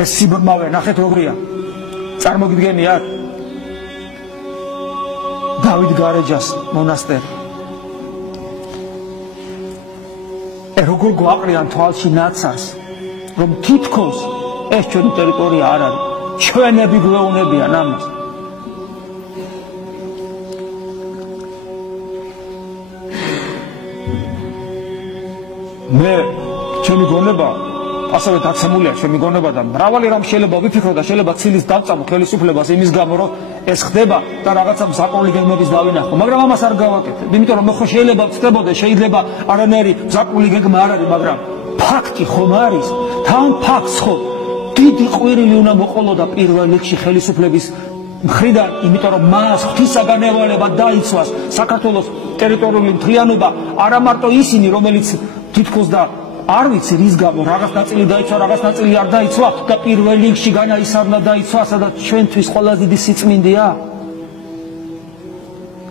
ეს სიბრმავე ნახეთ როგორია წარმოგიდგენიათ დავით გარეჯას მონასტერი როგორ გვაყრიან თვალში ნაცარს რომ თითქოს ეს ჩვენი ტერიტორია არ არის ჩვენები გვეუბნებიან ამას მე ჩემი გონება ასევე დაცემულია ჩემი გონება და მრავალი რამ შეიძლება ვიფიქრო და შეიძლება ცილის დავწამო ხელისუფლებას იმის გამო რომ ეს ხდება და რაღაცა მზაკონლი გეგმების დავინახო მაგრამ ამას არ გავაკეთებ იმიტომ რომ ხო შეიძლება ვწდებოდე შეიძლება არანაირი მზაკონლი გეგმა არ არის მაგრამ ფაქტი ხომ არის თან ფაქტს ხო დიდი ყვირილი უნდა მოყოლოდა პირველ რიგში ხელისუფლების მხრიდან იმიტომ რომ მას ღვთისაგან ევალება დაიცვას საქართველოს ტერიტორიული მთლიანობა არა მარტო ისინი რომელიც თითქოს და არ ვიცი რის გამო რაღაც ნაწილი დაიცვა რაღაც ნაწილი არ დაიცვა და პირველ რიგში განაისარნა დაიცვა სადაც ჩვენთვის ყველაზე დიდი სიწმინდეა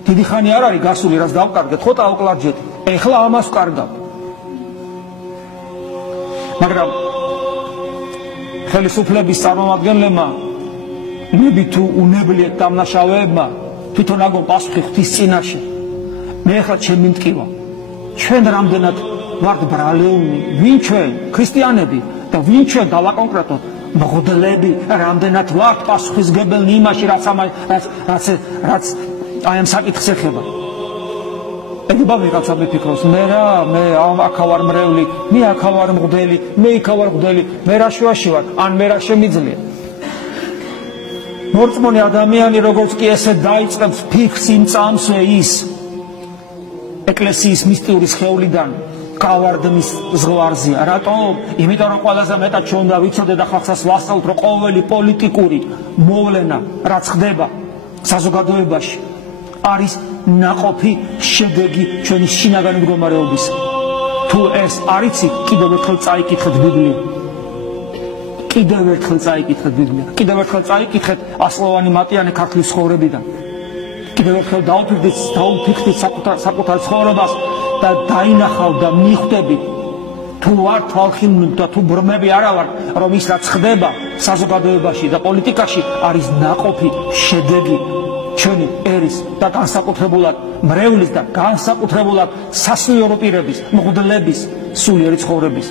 დიდი ხანი არ არის გასული რაც დავკარგეთ ხო დაუკლარჯეთ ეხლა ამას ვკარგავ მაგრამ ხელისუფლების წარმომადგენლებმა ნები თუ უნებლიეთ დამნაშავეებმა თვითონ აგონ პასუხი ღვთის წინაშე მე ახლა ჩემი მტკივა ჩვენ რამდენად ვართ ბრალეულნი ვინ ჩვენ ქრისტიანები და ვინ ჩვენ დავაკონკრეტოთ მღვდლები რამდენად ვართ პასუხისმგებელნი იმაში რაც აი ამ საკითხს ეხება ეგება ვიღაცა მიფიქრობს მე აქა ვარ მრევლი მე აქა ვარ მღვდელი მე იქა ვარ მღვდელი მე რა შუაში ვარ ან მე რა შემიძლია მორწმუნე ადამიანი როგორც კი ესე დაიწყებს ფიქრს იმ წამსვე ის ეკლესიის მისტიური სხეულიდან გავარდნის ზღვარზეა რატომ იმიტომ რომ ყველაზე მეტად ჩვენ უნდა ვიცოდეთ და ხალხსაც ვასწავლოთ რომ ყოველი პოლიტიკური მოვლენა რაც ხდება საზოგადოებაში არის ნაყოფი შედეგი ჩვენი შინაგანი მდგომარეობისა თუ ეს არ იცით კიდევ ერთხელ წაიკითხეთ ბიბლია კიდევ ერთხელ წაიკითხეთ ბიბლია კიდევ ერთხელ წაიკითხეთ ასლოვანი მატიანე ქართლის ცხოვრებიდან კიდევ ერთხელ დაუფიქრდით საკუთარ ცხოვრებას და დაინახავ და მიხვდებით თუ არ თვალხილნი და თუ ბრმები არა ვარ რომ ის რაც ხდება საზოგადოებაში და პოლიტიკაში არის ნაყოფი შედეგი ჩვენი ერის და განსაკუთრებულად მრევლის და განსაკუთრებულად სასულიერო პირების მღვდლების სულიერი ცხოვრების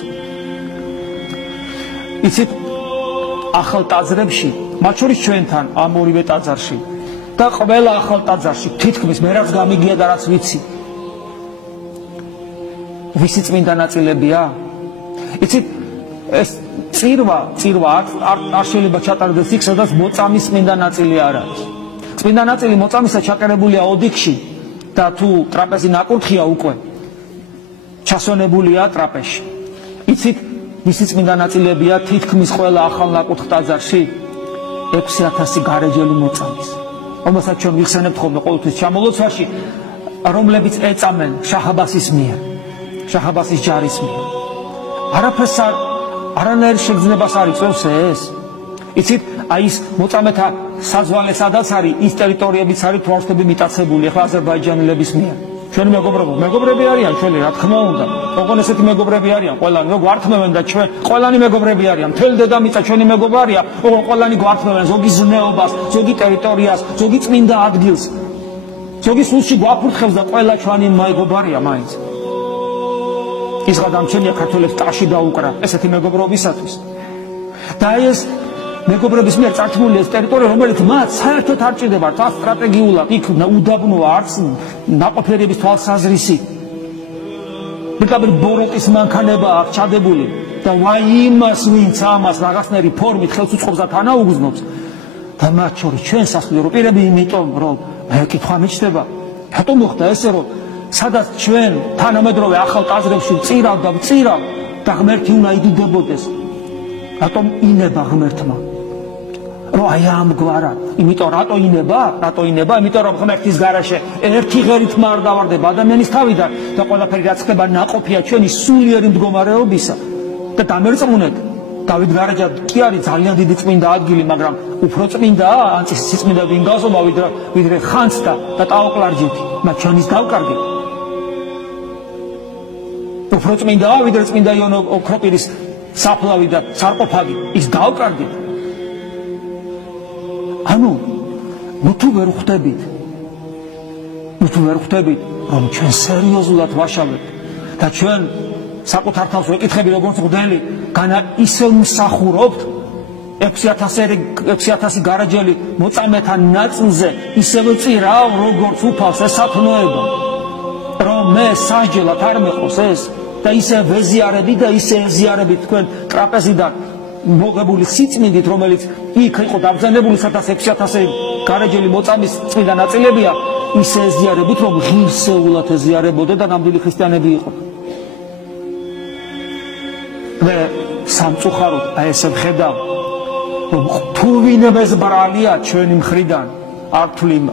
იცით ახალ ტაძრებში მათ შორის ჩვენთან ამ ორივე ტაძარში და ყველა ახალ ტაძარში თითქმის მე რაც გამიგია და რაც ვიცი ვისი წმინდა ნაწილებია იცით ეს წირვა არ შეიძლება ჩატარდეს იქ სადაც მოწამის წმინდა ნაწილი არ არის წმინდა ნაწილი მოწამისა ჩაკერებულია ოდიქში და თუ ტრაპეზი ნაკურთხია უკვე ჩასვენებულია ტრაპეზში იცით ვისი წმინდა ნაწილებია თითქმის ყველა ახალ ნაკურთხ ტაძარში 6000 გარეჯელი მოწამის რომელსაც ჩვენ ვიხსენებთ ხოლმე ყოველთვის ჩამოლოცვაში რომლებიც ეწამენ შაჰ-აბასის მიერ შაჰ-აბასის ჯარის მიერ არაფერს არანაირ შეგრძნებას არ იწვევს ეს იცით აი ის მოწამეთა საძვალე სადაც არის ის ტერიტორიებიც არის თვალსთები მიტაცებული ახლა აზერბაიჯანელების მიერ ჩვენი მეგობრები არიან ჩვენი რა თქმა უნდა ოღონდ ესეთი მეგობრები არიან ყველანი რო გვართმევენ და ჩვენ ყველანი მეგობრები არიან მთელი დედამიწა ჩვენი მეგობრია ოღონდ ყველანი გვართმევენ ზოგი ზნეობას ზოგი ტერიტორიას ზოგი წმინდა ადგილს ზოგი სულში გვაფურთხებს და ყველა ჩვენი მეგობრია მაინც ის გადამჩენია ქართველებს ტაში დაუკრა ესეთი მეგობრობისათვის და ეს მეგობრების მიერ წარჩმული ეს ტერიტორია რომელიც მათ საერთოდ არ ჭირდება თავს სტრატეგიულად იქ უდაბნოა არც ნაყოფიერების თვალსაზრისი პირდაპირ ბოროტის მანქანება აქვს ჩადებული და ვაი იმას ვინც ამას რაღაცნაირი ფორმით ხელს უწყობს და თანაუგზნობს და მათ შორის ჩვენ სასულიერო პირები იმიტომ რომ კითხვა მიჩნდება რატომ მოხდა ესე რომ სადაც ჩვენ თანამედროვე ახალ ტაძრებში ვწირავ და ღმერთი უნდა იდიდებოდეს რატომ ინება ღმერთმა რომ აი ამგვარად იმიტომ რატო ინება იმიტომ რომ ღმერთის გარშე ერთი ღერითმა არ დავარდება ადამიანის თავიდან და ყველაფერი რაც ხდება ნაყოფია ჩვენი სულიერი მდგომარეობისა და დამერწმუნეთ დავით გარეჯა კი არის ძალიან დიდი წმინდა ადგილი მაგრამ უფრო წმინდაა ან სიწმინდა ვინ გასობა ვიდრე ხანძთა და ტაოკლარჯეთი მათ ჩვენის დავკარგეთ უფრო წმინდაა ვიდრე წმინდა იონო ოქროპირის საფლავი და სარკოფაგი ის დავკარგეთ. ანუ თუ ვერ ხვდებით, რომ ჩვენ სერიოზულად ვაშავებთ და ჩვენ საკუთარ თავს ვეკითხები როგორც მღვდელი, განა ისევ მსახურობთ 6,000 გარაჯელი მოწამეთა ნაწილზე ისევ წირავ როგორც უფალს ეს სათნოება, რომ მე სასჯელად არ მეყოს ეს და ისე ვეზიარები და ისე ეზიარებით თქვენ ტრაპეზიდან მოღებული სიწმინდით, რომელიც იქ იყო დაბრძანებული, სადაც 6,000 გარაჯელი მოწამის წმინდა ნაწილებია, ისე ეზიარებით, რომ ღირსეულად ეზიარებოდა და ნამდვილი ქრისტიანები იყო. მე სამწუხაროდ აი ესე ვხედავ, რომ თუ ვინმეს ბრალია ჩვენი მხრიდან არ თვლიმ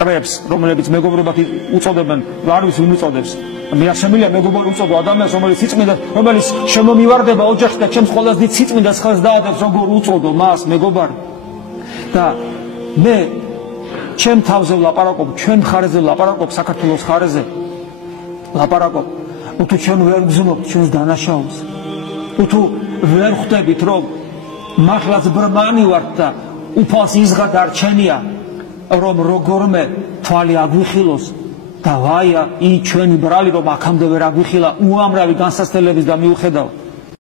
წრებს, რომლებიც მეგობრობად უწოდებენ, არ ვიცი ვინ უწოდებს. მე არ შემიძლია მეგობარი უწოდო ადამიანს, რომელიც შემომივარდება ოჯახში და ჩემს ყველაზე დიდ სიწმინდას ხელს დაადებს, როგორ უწოდო მას მეგობარი. და მე ჩემ თავზე ვლაპარაკობ, ჩვენ მხარეზე ვლაპარაკობ, საქართველოს მხარეზე ვლაპარაკობ. თუ ჩვენ ვერ გზნობთ ჩვენს დანაშაულს, თუ ვერ ხვდებით, რომ მართლაც ბრმანი ვართ და უფალს იზღა დარჩენია, რომ როგორმე თვალი აგვიხილოს და ვაია ჩვენი ბრალი რომ აქამდე ვერ აგვიხილა უამრავი განსასწრებების და მიუხედავად